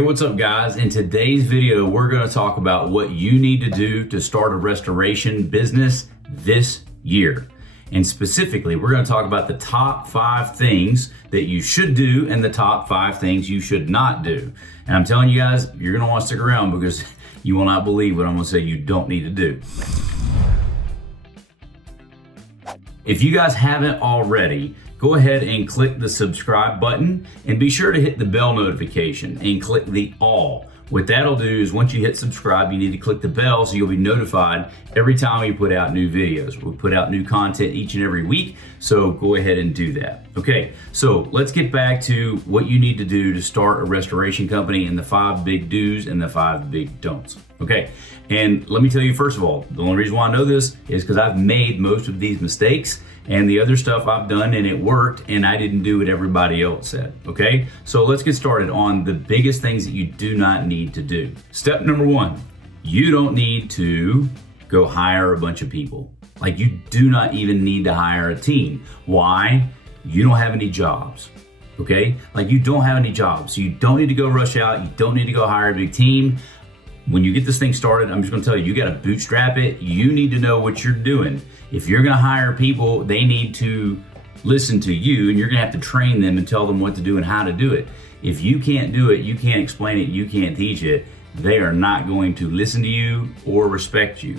Hey, what's up guys? In today's video, we're gonna talk about what you need to do to start a restoration business this year. And specifically, we're gonna talk about the top 5 things that you should do and the top 5 things you should not do. And I'm telling you guys, you're gonna wanna stick around because you will not believe what I'm gonna say you don't need to do. If you guys haven't already, go ahead and click the subscribe button and be sure to hit the bell notification and click the all. What that'll do is once you hit subscribe, you need to click the bell so you'll be notified every time we put out new videos. We put out new content each and every week, so go ahead and do that. Okay, so let's get back to what you need to do to start a restoration company and the 5 big do's and the 5 big don'ts. Okay, and let me tell you first of all, the only reason why I know this is because I've made most of these mistakes and the other stuff I've done and it worked and I didn't do what everybody else said, okay? So let's get started on the biggest things that you do not need to do. Step number 1, you don't need to go hire a bunch of people. Like you do not even need to hire a team. Why? You don't have any jobs, okay? Like you don't have any jobs. So you don't need to go rush out. You don't need to go hire a big team. When you get this thing started, I'm just gonna tell you, you gotta bootstrap it. You need to know what you're doing. If you're gonna hire people, they need to listen to you and you're gonna have to train them and tell them what to do and how to do it. If you can't do it, you can't explain it, you can't teach it, they are not going to listen to you or respect you.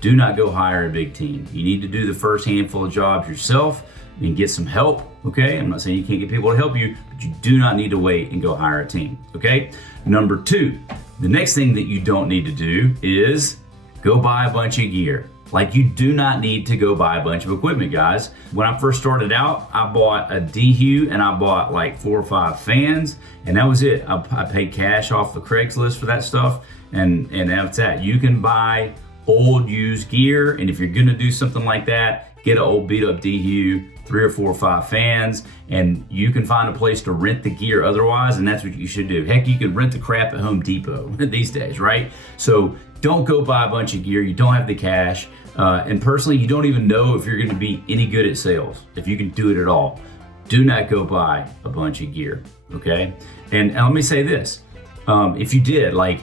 Do not go hire a big team. You need to do the first handful of jobs yourself and get some help, okay? I'm not saying you can't get people to help you, but you do not need to wait and go hire a team, okay? Number 2, the next thing that you don't need to do is go buy a bunch of gear. Like you do not need to go buy a bunch of equipment, guys. When I first started out, I bought a DHU and I bought like 4 or 5 fans and that was it. I paid cash off the Craigslist for that stuff and that's that. You can buy old used gear and if you're gonna do something like that, get an old beat up DHU, 3 or 4 or 5 fans, and you can find a place to rent the gear otherwise, and that's what you should do. Heck, you can rent the crap at Home Depot these days, right? So don't go buy a bunch of gear. You don't have the cash. And personally, you don't even know if you're gonna be any good at sales, if you can do it at all. Do not go buy a bunch of gear, okay? And let me say this, if you did, like,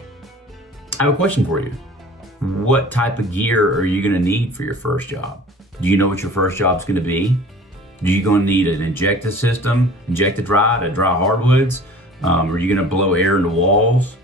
I have a question for you. What type of gear are you gonna need for your first job? Do you know what your first job's gonna be? Are you gonna need an injector system, inject to dry hardwoods? Are you gonna blow air into walls?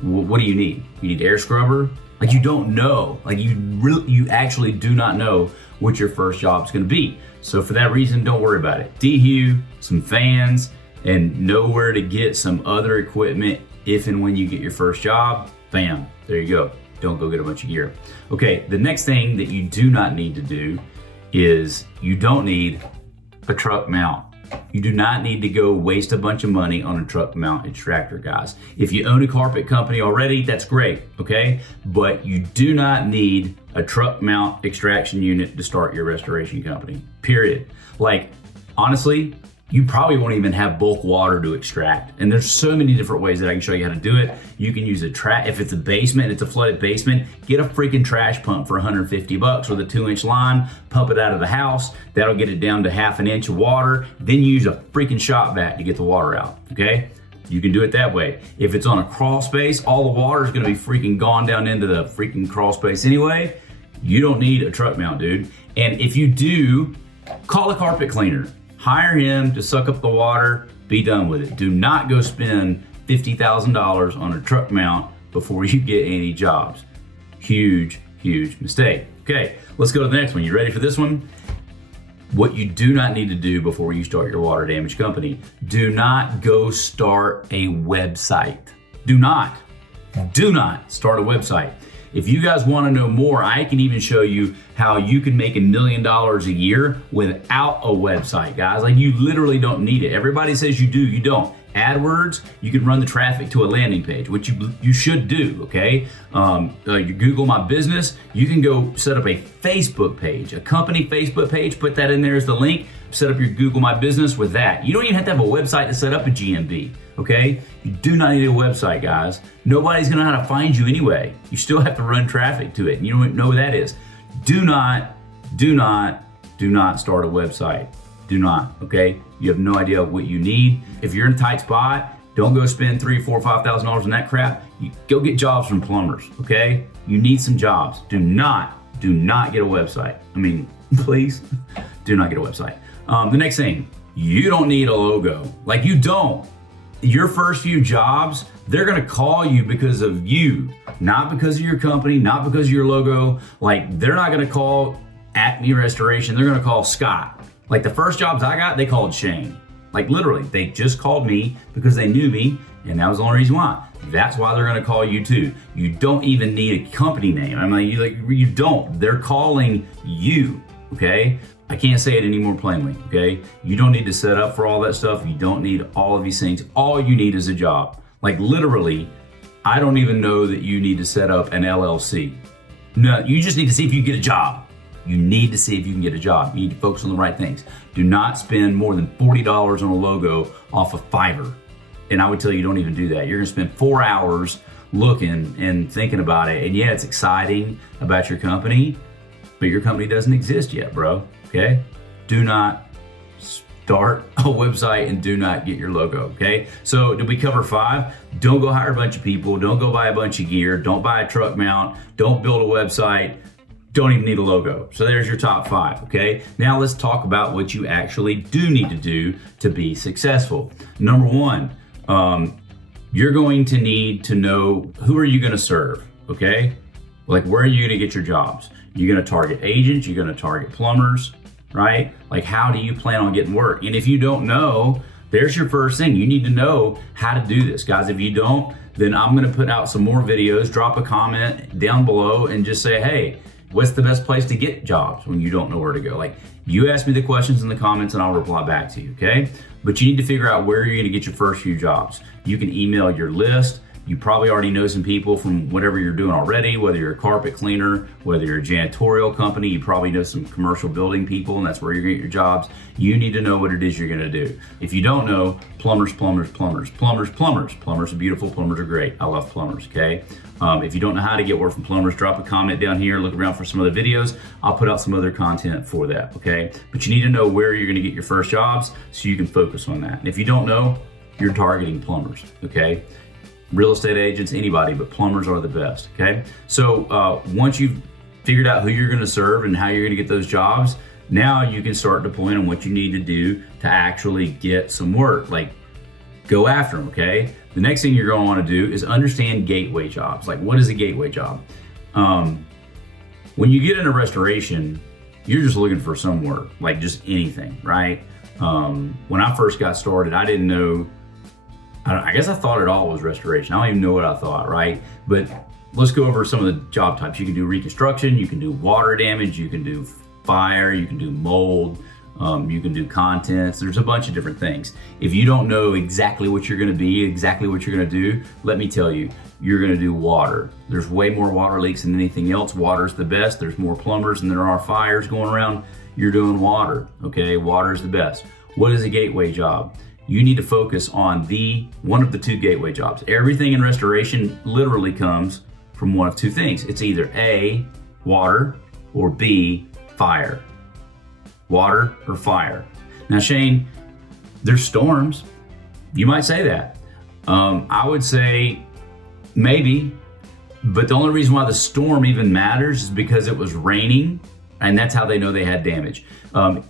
What do you need? You need air scrubber? Like you don't know, like you actually do not know what your first job's gonna be. So for that reason, don't worry about it. DHU, some fans, and know where to get some other equipment if and when you get your first job, bam, there you go. Don't go get a bunch of gear. Okay, the next thing that you do not need to do is you don't need a truck mount. You do not need to go waste a bunch of money on a truck mount extractor, guys. If you own a carpet company already, that's great, okay? But you do not need a truck mount extraction unit to start your restoration company, period. Like, honestly, you probably won't even have bulk water to extract. And there's so many different ways that I can show you how to do it. You can use if it's a basement, it's a flooded basement, get a freaking trash pump for 150 bucks with a 2-inch line, pump it out of the house. That'll get it down to ½ an inch of water. Then use a freaking shop vac to get the water out, okay? You can do it that way. If it's on a crawl space, all the water is gonna be freaking gone down into the freaking crawl space anyway. You don't need a truck mount, dude. And if you do, call a carpet cleaner. Hire him to suck up the water, be done with it. Do not go spend $50,000 on a truck mount before you get any jobs. Huge, huge mistake. Okay, let's go to the next one. You ready for this one? What you do not need to do before you start your water damage company. Do not go start a website. Do not start a website. If you guys want to know more, I can even show you how you can make $1 million a year without a website, guys. Like you literally don't need it. Everybody says you do, you don't. AdWords, you can run the traffic to a landing page, which you should do, okay? You Google My Business, you can go set up a Facebook page, a company Facebook page, put that in there as the link, set up your Google My Business with that. You don't even have to have a website to set up a GMB, okay? You do not need a website, guys. Nobody's gonna know how to find you anyway. You still have to run traffic to it, and you don't know what that is. Do not start a website. Do not, okay? You have no idea what you need. If you're in a tight spot, Don't go spend $3,000, $4,000, $5,000 on that crap. You go get jobs from plumbers, okay? You need some jobs. Do not get a website. I mean, please, do not get a website. The next thing, you don't need a logo. Like, you don't. Your first few jobs, they're gonna call you because of you, not because of your company, not because of your logo. Like, they're not gonna call Acme Restoration, they're gonna call Scott. Like, the first jobs I got, they called Shane. Like, literally, they just called me because they knew me, and that was the only reason why. That's why they're gonna call you too. You don't even need a company name. I mean, you don't. They're calling you, okay? I can't say it any more plainly, okay? You don't need to set up for all that stuff. You don't need all of these things. All you need is a job. Like, literally, I don't even know that you need to set up an LLC. No, you just need to see if you get a job. You need to see if you can get a job. You need to focus on the right things. Do not spend more than $40 on a logo off of Fiverr. And I would tell you, don't even do that. You're gonna spend 4 hours looking and thinking about it. And yeah, it's exciting about your company, but your company doesn't exist yet, bro, okay? Do not start a website and do not get your logo, okay? So did we cover 5? Don't go hire a bunch of people. Don't go buy a bunch of gear. Don't buy a truck mount. Don't build a website. Don't even need a logo. So there's your top 5, okay? Now let's talk about what you actually do need to do to be successful. Number 1, you're going to need to know, who are you gonna serve, okay? Like, where are you gonna get your jobs? You're gonna target agents, you're gonna target plumbers, right? Like, how do you plan on getting work? And if you don't know, there's your first thing. You need to know how to do this. Guys, if you don't, then I'm gonna put out some more videos. Drop a comment down below and just say, hey, what's the best place to get jobs when you don't know where to go? Like, you ask me the questions in the comments and I'll reply back to you, okay? But you need to figure out where you're gonna get your first few jobs. You can email your list. You probably already know some people from whatever you're doing already, whether you're a carpet cleaner, whether you're a janitorial company, you probably know some commercial building people, and that's where you're gonna get your jobs. You need to know what it is you're gonna do. If you don't know, plumbers. Plumbers are beautiful, plumbers are great. I love plumbers, okay? If you don't know how to get work from plumbers, drop a comment down here, look around for some other videos. I'll put out some other content for that, okay? But you need to know where you're gonna get your first jobs so you can focus on that. And if you don't know, you're targeting plumbers, okay? Real estate agents, anybody, but plumbers are the best, okay? So once you've figured out who you're gonna serve and how you're gonna get those jobs, now you can start deploying on what you need to do to actually get some work. Like, go after them, okay? The next thing you're gonna wanna do is understand gateway jobs. Like, what is a gateway job? When you get into restoration, you're just looking for some work, like just anything, right? When I first got started, I didn't know, I guess I thought it all was restoration. I don't even know what I thought, right? But let's go over some of the job types. You can do reconstruction, you can do water damage, you can do fire, you can do mold, you can do contents. There's a bunch of different things. If you don't know exactly what you're gonna be, exactly what you're gonna do, let me tell you, you're gonna do water. There's way more water leaks than anything else. Water's the best. There's more plumbers than there are fires going around. You're doing water, okay? Water's the best. What is a gateway job? You need to focus on one of the 2 gateway jobs. Everything in restoration literally comes from one of 2 things. It's either A, water, or B, fire. Water or fire. Now, Shane, there's storms. You might say that. I would say maybe, but the only reason why the storm even matters is because it was raining, and that's how they know they had damage.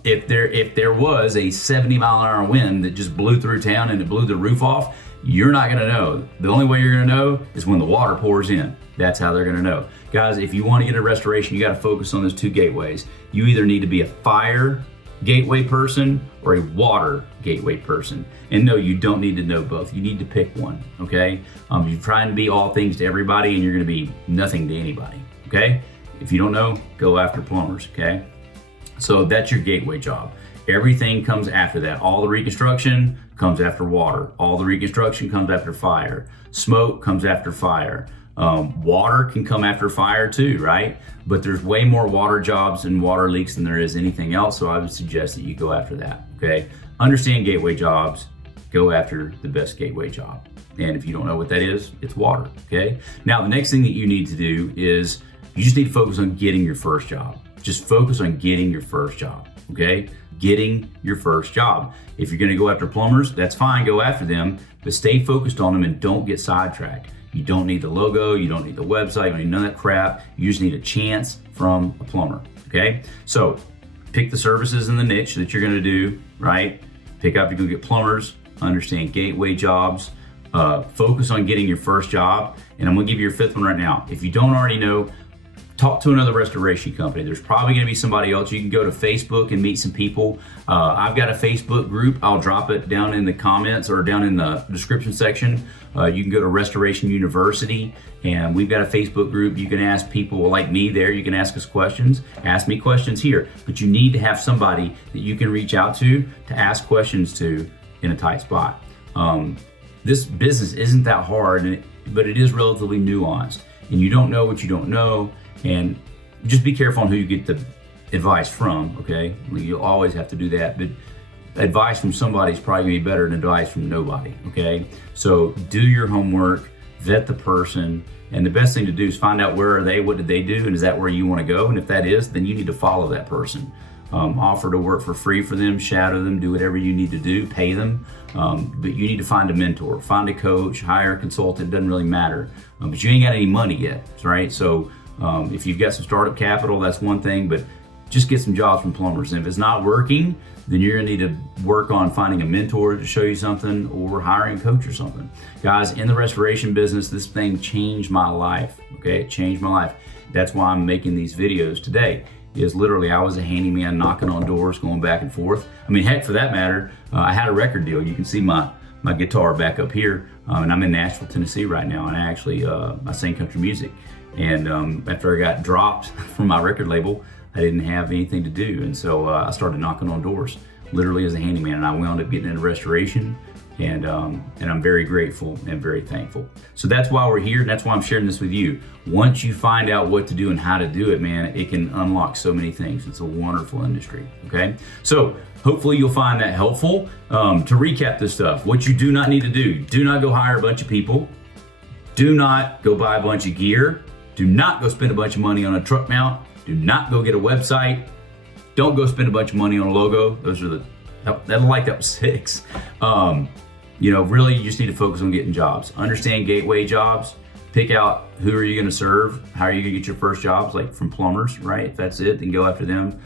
If there was a 70-mile-an-hour wind that just blew through town and it blew the roof off, you're not gonna know. The only way you're gonna know is when the water pours in. That's how they're gonna know. Guys, if you wanna get a restoration, you gotta focus on those 2 gateways. You either need to be a fire gateway person or a water gateway person. And no, you don't need to know both. You need to pick one, okay? You're trying to be all things to everybody and you're gonna be nothing to anybody, okay? If you don't know, go after plumbers, okay? So that's your gateway job. Everything comes after that. All the reconstruction comes after water. All the reconstruction comes after fire. Smoke comes after fire. Water can come after fire too, right? But there's way more water jobs and water leaks than there is anything else, so I would suggest that you go after that, okay? Understand gateway jobs, go after the best gateway job. And if you don't know what that is, it's water, okay? Now, the next thing that you need to do is you just need to focus on getting your first job. Just focus on getting your first job, okay? Getting your first job. If you're gonna go after plumbers, that's fine, go after them, but stay focused on them and don't get sidetracked. You don't need the logo, you don't need the website, you don't need none of that crap. You just need a chance from a plumber, okay? So pick the services in the niche that you're gonna do, right? Pick up, you're gonna get plumbers, understand gateway jobs, focus on getting your first job. And I'm gonna give you your fifth one right now. If you don't already know, talk to another restoration company. There's probably gonna be somebody else. You can go to Facebook and meet some people. I've got a Facebook group. I'll drop it down in the comments or down in the description section. You can go to Restoration University, and we've got a Facebook group. You can ask people like me there. You can ask us questions. Ask me questions here. But you need to have somebody that you can reach out to ask questions to in a tight spot. This business isn't that hard, but it is relatively nuanced. And you don't know what you don't know. And just be careful on who you get the advice from, okay? You'll always have to do that, but advice from somebody is probably gonna be better than advice from nobody, okay? So do your homework, vet the person, and the best thing to do is find out where are they, what did they do, and is that where you wanna go? And if that is, then you need to follow that person. Offer to work for free for them, shadow them, do whatever you need to do, pay them. But you need to find a mentor, find a coach, hire a consultant, doesn't really matter. But you ain't got any money yet, right? So if you've got some startup capital, that's one thing, but just get some jobs from plumbers. And if it's not working, then you're gonna need to work on finding a mentor to show you something or hiring a coach or something. Guys, in the restoration business, this thing changed my life, okay? It changed my life. That's why I'm making these videos today. Is literally I was a handyman knocking on doors, going back and forth. I mean, heck, for that matter, I had a record deal. You can see my guitar back up here, and I'm in Nashville, Tennessee right now, and I sing country music. And after I got dropped from my record label, I didn't have anything to do, and so I started knocking on doors, literally as a handyman, and I wound up getting into restoration. And I'm very grateful and very thankful. So that's why we're here, and that's why I'm sharing this with you. Once you find out what to do and how to do it, man, it can unlock so many things. It's a wonderful industry, okay? So hopefully you'll find that helpful. To recap this stuff, what you do not need to do not go hire a bunch of people. Do not go buy a bunch of gear. Do not go spend a bunch of money on a truck mount. Do not go get a website. Don't go spend a bunch of money on a logo. Those are that was 6. Really you just need to focus on getting jobs. Understand gateway jobs. Pick out who are you gonna serve, how are you gonna get your first jobs, like from plumbers, right? If that's it, then go after them.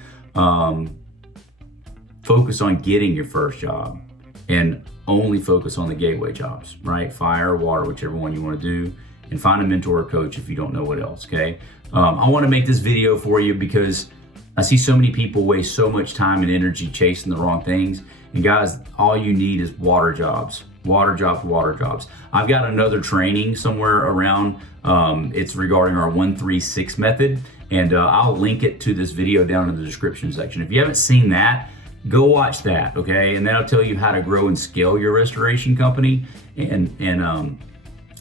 Focus on getting your first job and only focus on the gateway jobs, right? Fire, water, whichever one you wanna do, and find a mentor or coach if you don't know what else, okay? I wanna make this video for you because I see so many people waste so much time and energy chasing the wrong things. And guys, all you need is water jobs. Water jobs. I've got another training somewhere around, it's regarding our 136 method, and I'll link it to this video down in the description section. If you haven't seen that, go watch that, okay? And that'll tell you how to grow and scale your restoration company, and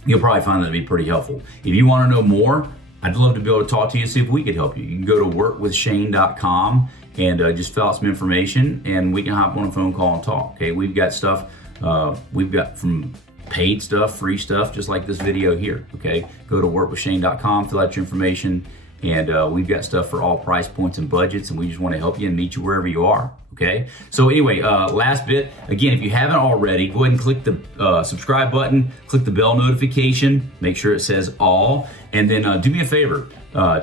you'll probably find that to be pretty helpful. If you wanna know more, I'd love to be able to talk to you, see if we could help you. You can go to workwithshane.com and just fill out some information, and we can hop on a phone call and talk, okay? We've got stuff, we've got from paid stuff, free stuff, just like this video here, okay? Go to workwithshane.com, fill out your information, and we've got stuff for all price points and budgets, and we just wanna help you and meet you wherever you are, okay? So anyway, last bit, again, if you haven't already, go ahead and click the subscribe button, click the bell notification, make sure it says all, and then do me a favor,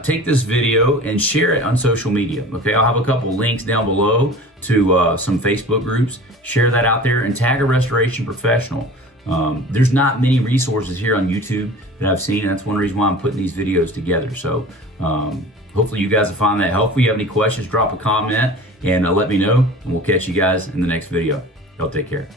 take this video and share it on social media, okay? I'll have a couple links down below to some Facebook groups. Share that out there and tag a restoration professional. There's not many resources here on YouTube that I've seen, and that's one reason why I'm putting these videos together. So hopefully you guys will find that helpful. If you have any questions, drop a comment and let me know, and we'll catch you guys in the next video. Y'all take care.